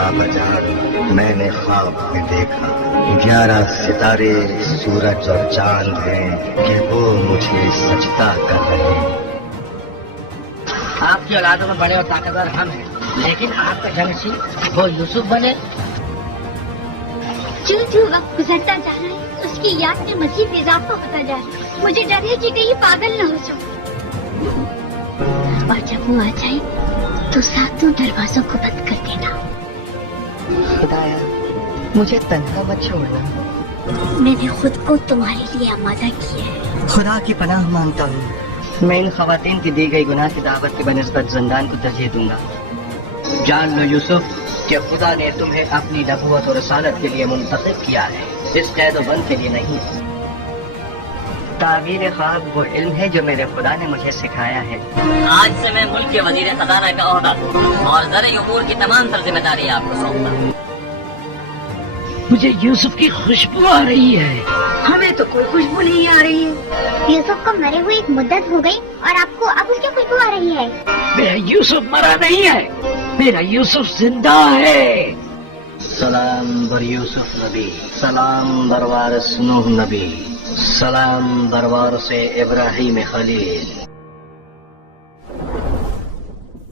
बाबा जान, मैंने ख्वाब में देखा 11 सितारे, सूरज और चांद हैं कि वो मुझे सजदा कर रहे हैं। आपकी औलादों में बड़े और ताकतवर हम हैं, लेकिन आपका जंगसी वो यूसुफ बने। जो वक्त गुजरता जा रहा है उसकी याद में मजीद इजाफा होता जा रहा है। मुझे डर है कि कहीं पागल न हो जाऊं। और जब वो आ जाए तो सातों दरवाजों को बंद कर देना। खुदाया मुझे तन्हा मत छोड़ना। मैंने खुद को तुम्हारे लिए आमादा किया है। खुदा की पनाह मांगता हूँ। मैं इन खवातीन की दी गई गुनाह की दावत के बनिस्बत जिंदान को तरजीह दूंगा। जान लो यूसुफ कि खुदा ने तुम्हें अपनी नबूवत और रसालत के लिए मुंतखब किया है, इस कैद व बंद के लिए नहीं। ताबीर ख्वाब वो इल्म है जो मेरे खुदा ने मुझे सिखाया है। आज से मैं मुल्क के वजीर खजाना का ओहदा और ज़र उमूर की तमाम तर जिम्मेदारी आपको सौंपता हूँ। मुझे यूसुफ की खुशबू आ रही है। हमें तो कोई खुशबू नहीं आ रही है। यूसुफ को मरे हुए एक मुद्दत हो गई और आपको अब उसकी खुशबू आ रही है। मेरा यूसुफ मरा नहीं है, मेरा यूसुफ जिंदा है। सलाम बर यूसुफ नबी, सलाम बर वारिस नूह नबी, सलाम बर वारिस इब्राहीम खलील।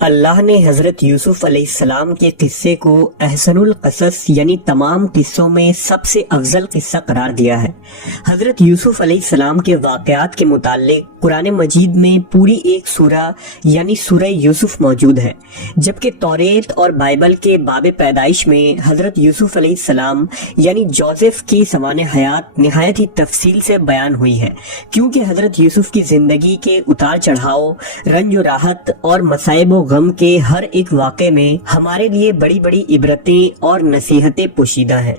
अल्लाह ने हजरत यूसुफ अलैहिस्सलाम के किस्से को अहसनुल क़सस यानी तमाम किस्सों में सबसे अफजल किस्सा करार दिया है। हजरत यूसुफ अलैहिस्सलाम के वाक़यात के मुताल्लिक़ कुरान मजीद में पूरी एक सूरा यानी सूरह यूसुफ मौजूद है, जबकि तौरेत और बाइबल के बाब पैदाइश में हजरत यूसुफ अलैहिस्सलाम यानी जोसेफ की सवाने हयात निहायत ही तफसील से बयान हुई है, क्योंकि हजरत यूसुफ की जिंदगी के उतार चढ़ाव, रंज और राहत और मसाइब व गम के हर एक वाक़े में हमारे लिए बड़ी बड़ी इबरतें और नसीहतें पोशीदा हैं।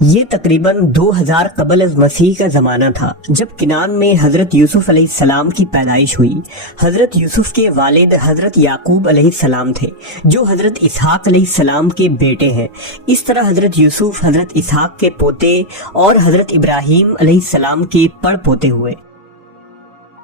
ये तकरीबन 2000 कबल अज़ मसीह का ज़माना था जब किनान में हज़रत यूसुफ अलैहिस्सलाम की पैदाइश हुई। हज़रत यूसुफ के वालिद हज़रत याकूब अलैहिस्सलाम थे, जो हज़रत इसहाक अलैहिस्सलाम के बेटे हैं। इस तरह हज़रत यूसुफ हज़रत इसहाक के पोते और हज़रत इब्राहीम अलैहिस्सलाम के पड़ पोते हुए।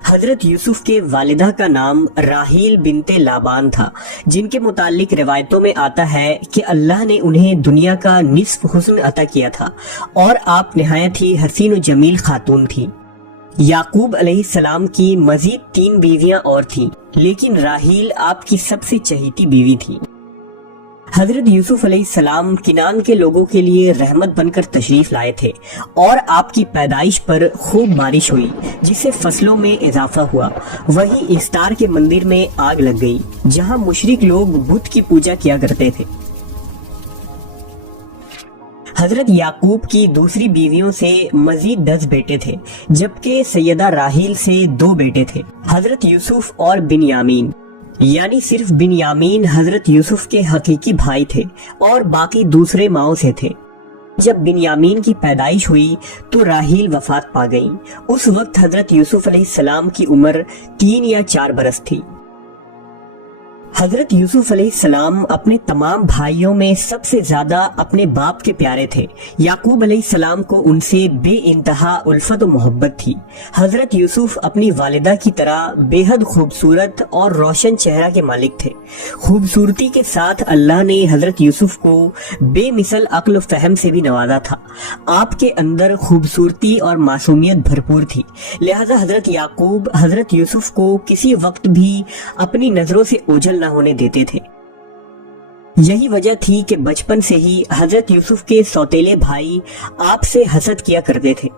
हजरत यूसुफ के वालिदा का नाम राहील बिनते लाबान था, जिनके मुतालिक रिवायतों में आता है कि अल्लाह ने उन्हें दुनिया का निस्फ हुस्न अता किया था और आप निहायत ही हसीन व जमील खातून थी। याकूब अलैहिस्सलाम की मजीद 3 बीवियां और थीं, लेकिन राहील आपकी सबसे चहीती बीवी थी। हजरत यूसुफ अलैहिस्सलाम किनान के लोगों के लिए रहमत बनकर तशरीफ लाए थे और आपकी पैदाइश पर खूब बारिश हुई, जिससे फसलों में इजाफा हुआ। वहीं इस्तार के मंदिर में आग लग गई, जहां मुशरिक लोग बुत की पूजा किया करते थे। हजरत याकूब की दूसरी बीवियों से मजीद 10 बेटे थे, जबकि सैयदा राहील से 2 बेटे थे, हजरत यूसुफ और बिनयामीन। यानी सिर्फ बिनयामीन हजरत यूसुफ के हकीकी भाई थे और बाकी दूसरे माओ से थे। जब बिनयामीन की पैदाइश हुई तो राहील वफात पा गई। उस वक्त हजरत यूसुफ अलैहिस्सलाम की उम्र 3 या 4 बरस थी। हजरत यूसुफ अलैहिस्सलाम अपने तमाम भाइयों में सबसे ज्यादा अपने बाप के प्यारे थे। याकूब अलैहिस्सलाम को उनसे बेइंतहा उल्फत व मोहब्बत थी। हजरत यूसुफ अपनी वालिदा की तरह बेहद खूबसूरत और रोशन चेहरा के मालिक थे। खूबसूरती के साथ अल्लाह ने हजरत यूसुफ को बेमिसल अक्ल फहम से भी नवाजा था। आपके अंदर खूबसूरती और मासूमियत भरपूर थी, लिहाजा हजरत याकूब हजरत यूसुफ को किसी वक्त भी अपनी नजरों से ओझल न होने देते थे। यही वजह थी कि बचपन से ही हजरत यूसुफ के सौतेले भाई आपसे हसद किया करते थे।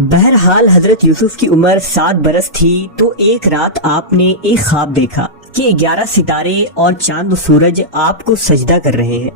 बहरहाल हजरत यूसुफ की उम्र 7 बरस थी तो एक रात आपने एक ख्वाब देखा कि 11 सितारे और चांद और सूरज आपको सजदा कर रहे हैं।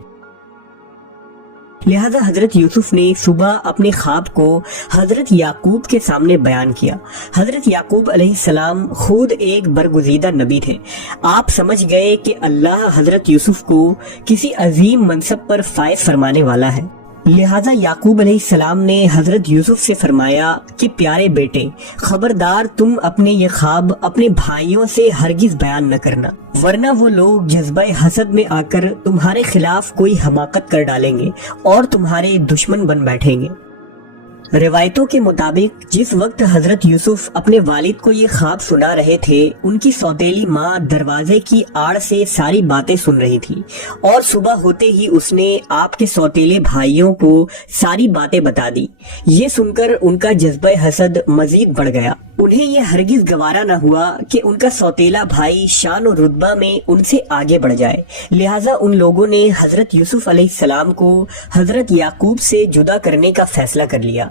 लिहाजा हजरत यूसुफ ने सुबह अपने ख्वाब को हजरत याकूब के सामने बयान किया। हजरत याकूब अलैहिस्सलाम खुद एक बरगुज़ीदा नबी थे। आप समझ गए कि अल्लाह हजरत यूसुफ को किसी अजीम मनसब पर फायज फरमाने वाला है। लिहाजा याकूब अलैहिस्सलाम ने हजरत यूसुफ से फरमाया कि प्यारे बेटे, खबरदार तुम अपने ये ख्वाब अपने भाइयों से हरगिज बयान न करना, वरना वो लोग जज्बा हसद में आकर तुम्हारे खिलाफ कोई हमाकत कर डालेंगे और तुम्हारे दुश्मन बन बैठेंगे। रिवायतों के मुताबिक जिस वक्त हजरत यूसुफ अपने वालिद को ये ख्वाब सुना रहे थे, उनकी सौतेली माँ दरवाजे की आड़ से सारी बातें सुन रही थी और सुबह होते ही उसने आपके सौतेले भाइयों को सारी बातें बता दी। ये सुनकर उनका जज्बा हसद मजीद बढ़ गया। उन्हें ये हरगिज गवारा न हुआ कि उनका सौतेला भाई शान और रुतबा में उनसे आगे बढ़ जाए। लिहाजा उन लोगों ने हजरत यूसुफ अलैहिस्सलाम को हजरत याकूब से जुदा करने का फैसला कर लिया।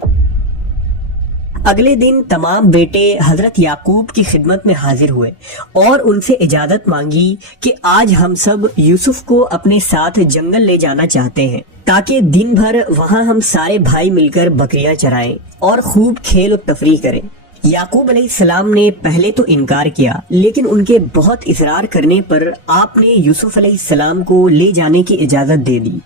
अगले दिन तमाम बेटे हजरत याकूब की खिदमत में हाजिर हुए और उनसे इजाजत मांगी कि आज हम सब यूसुफ को अपने साथ जंगल ले जाना चाहते हैं, ताकि दिन भर वहाँ हम सारे भाई मिलकर बकरियां चराएं और खूब खेल और तफरीह करें। याकूब अलैहिस्सलाम ने पहले तो इनकार किया, लेकिन उनके बहुत इसरार करने पर आपने यूसुफ अलैहिस्सलाम को ले जाने की इजाजत दे दी।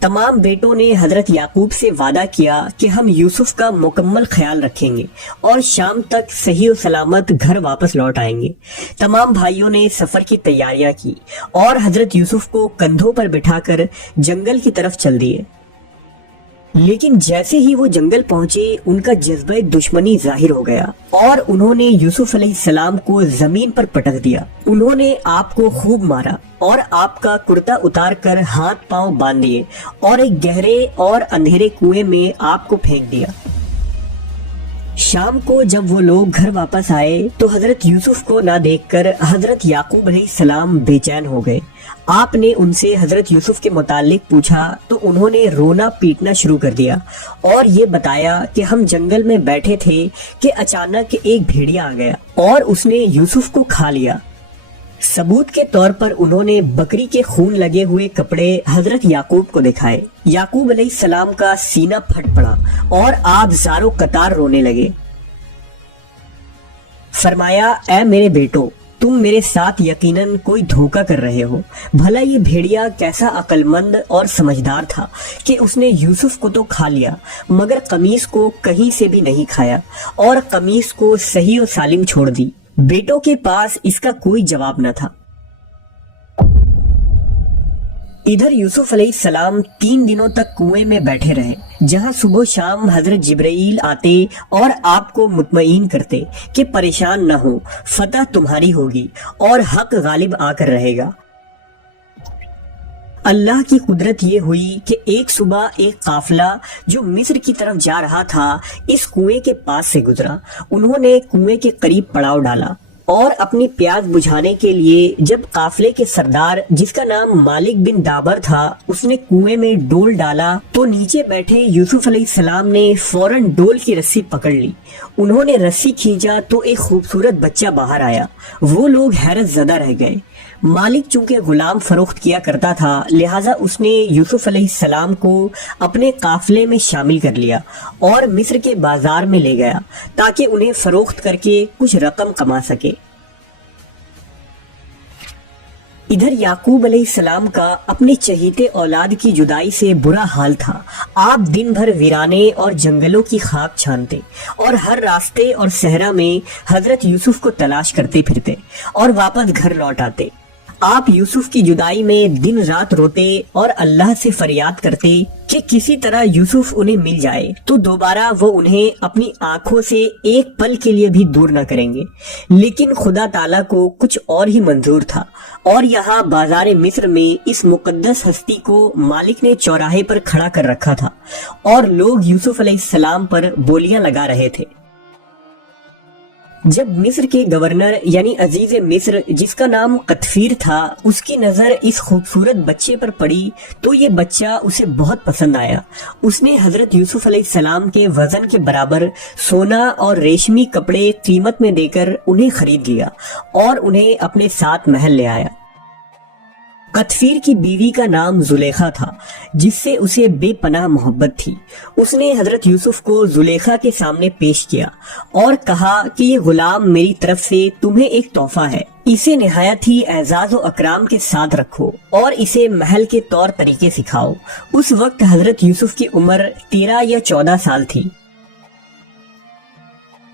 तमाम बेटों ने हजरत याकूब से वादा किया कि हम यूसुफ का मुकम्मल ख्याल रखेंगे और शाम तक सही और सलामत घर वापस लौट आएंगे। तमाम भाइयों ने सफर की तैयारियां की और हजरत यूसुफ को कंधों पर बिठाकर जंगल की तरफ चल दिए। लेकिन जैसे ही वो जंगल पहुंचे, उनका जज्बा दुश्मनी जाहिर हो गया और उन्होंने यूसुफ अलैहिस्सलाम को जमीन पर पटक दिया। उन्होंने आपको खूब मारा और आपका कुर्ता उतार कर हाथ पांव बांध दिए और एक गहरे और अंधेरे कुएं में आपको फेंक दिया। शाम को जब वो लोग घर वापस आए तो हजरत यूसुफ को ना देखकर हजरत याकूब अलैहिस्सलाम बेचैन हो गए। आपने उनसे हजरत यूसुफ के मुतालिक पूछा तो उन्होंने रोना पीटना शुरू कर दिया और ये बताया कि हम जंगल में बैठे थे कि अचानक एक भेड़िया आ गया और उसने यूसुफ को खा लिया। सबूत के तौर पर उन्होंने बकरी के खून लगे हुए कपड़े हजरत याकूब को दिखाए। याकूब अलैहिस्सलाम का सीना फट पड़ा और आप ज़ारो कतार रोने लगे। फरमाया, ऐ मेरे बेटो, तुम मेरे साथ यकीनन कोई धोखा कर रहे हो। भला ये भेड़िया कैसा अक्लमंद और समझदार था कि उसने यूसुफ को तो खा लिया, मगर कमीज को कहीं से भी नहीं खाया और कमीज को सही और सालिम छोड़ दी। बेटों के पास इसका कोई जवाब न था। इधर यूसुफ अलैहिस्सलाम 3 दिनों तक कुएं में बैठे रहे, जहां सुबह शाम हजरत जिब्राइल आते और आपको मुतमईन करते कि परेशान न हो, फतह तुम्हारी होगी और हक गालिब आकर रहेगा। अल्लाह की कुदरत ये हुई कि एक सुबह एक काफिला जो मिस्र की तरफ जा रहा था, इस कुएं के पास से गुजरा। उन्होंने कुएं के करीब पड़ाव डाला और अपनी प्यास बुझाने के लिए जब काफिले के सरदार, जिसका नाम मालिक बिन दाबर था, उसने कुएं में डोल डाला तो नीचे बैठे यूसुफ अलैहिस्सलाम ने फौरन डोल की रस्सी पकड़ ली। उन्होंने रस्सी खींचा तो एक खूबसूरत बच्चा बाहर आया। वो लोग हैरत ज़दा रह गए। मालिक चूंकि गुलाम फरोख्त किया करता था, लिहाजा उसने यूसुफ अलैहिस्सलाम को अपने काफिले में शामिल कर लिया और मिस्र के बाजार में ले गया ताकि उन्हें फरोख्त करके कुछ रकम कमा सके। इधर याकूब अलैहिस्सलाम का अपने चहीते औलाद की जुदाई से बुरा हाल था। आप दिन भर वीराने और जंगलों की खाक छानते और हर रास्ते और सहरा में हजरत यूसुफ को तलाश करते फिरते और वापस घर लौट आते। आप यूसुफ की जुदाई में दिन रात रोते और अल्लाह से फरियाद करते कि किसी तरह यूसुफ उन्हें मिल जाए तो दोबारा वो उन्हें अपनी आंखों से एक पल के लिए भी दूर न करेंगे। लेकिन खुदा ताला को कुछ और ही मंजूर था और यहाँ बाजार मिस्र में इस मुकद्दस हस्ती को मालिक ने चौराहे पर खड़ा कर रखा था और लोग यूसुफ अलैहिस्सलाम पर बोलियां लगा रहे थे। जब मिस्र के गवर्नर यानी अजीज मिस्र, जिसका नाम कतफीर था, उसकी नजर इस खूबसूरत बच्चे पर पड़ी तो ये बच्चा उसे बहुत पसंद आया। उसने हजरत यूसुफ अलैहिस्सलाम के वजन के बराबर सोना और रेशमी कपड़े कीमत में देकर उन्हें खरीद लिया और उन्हें अपने साथ महल ले आया। कतफीर की बीवी का नाम जुलेखा था, जिससे उसे बेपनाह मोहब्बत थी। उसने हजरत यूसुफ को जुलेखा के सामने पेश किया और कहा कि ये गुलाम मेरी तरफ से तुम्हें एक तोहफा है, इसे निहायत ही एजाज और अकराम के साथ रखो और इसे महल के तौर तरीके सिखाओ। उस वक्त हजरत यूसुफ की उम्र 13 या 14 साल थी।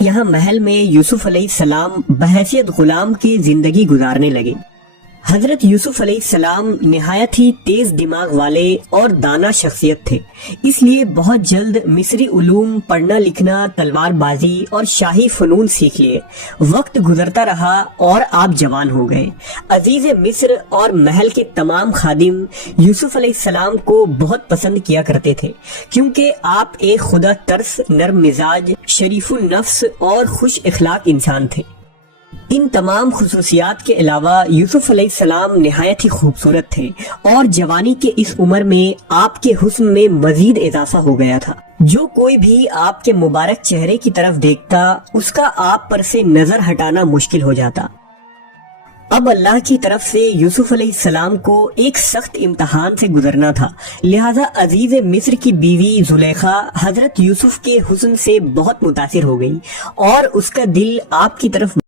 यहाँ महल में यूसुफ अलैहिस्सलाम बहैसियत गुलाम की जिंदगी गुजारने लगे। حضرت یوسف علیہ السلام نہایت ہی تیز دماغ والے اور دانا شخصیت تھے، اس لیے بہت جلد مصری علوم، پڑھنا لکھنا، تلوار بازی اور شاہی فنون سیکھ لیے۔ وقت گزرتا رہا اور آپ جوان ہو گئے۔ عزیز مصر اور محل کے تمام خادم یوسف علیہ السلام کو بہت پسند کیا کرتے تھے، کیونکہ آپ ایک خدا ترس، نرم مزاج، شریف النفس اور خوش اخلاق انسان تھے۔ ان تمام خصوصیات کے علاوہ یوسف علیہ السلام نہایت ہی خوبصورت تھے اور جوانی کے اس عمر میں آپ کے حسن میں مزید اضافہ ہو گیا تھا۔ جو کوئی بھی آپ کے مبارک چہرے کی طرف دیکھتا، اس کا آپ پر سے نظر ہٹانا مشکل ہو جاتا۔ اب اللہ کی طرف سے یوسف علیہ السلام کو ایک سخت امتحان سے گزرنا تھا، لہذا عزیز مصر کی بیوی زلیخا حضرت یوسف کے حسن سے بہت متاثر ہو گئی اور اس کا دل آپ کی طرف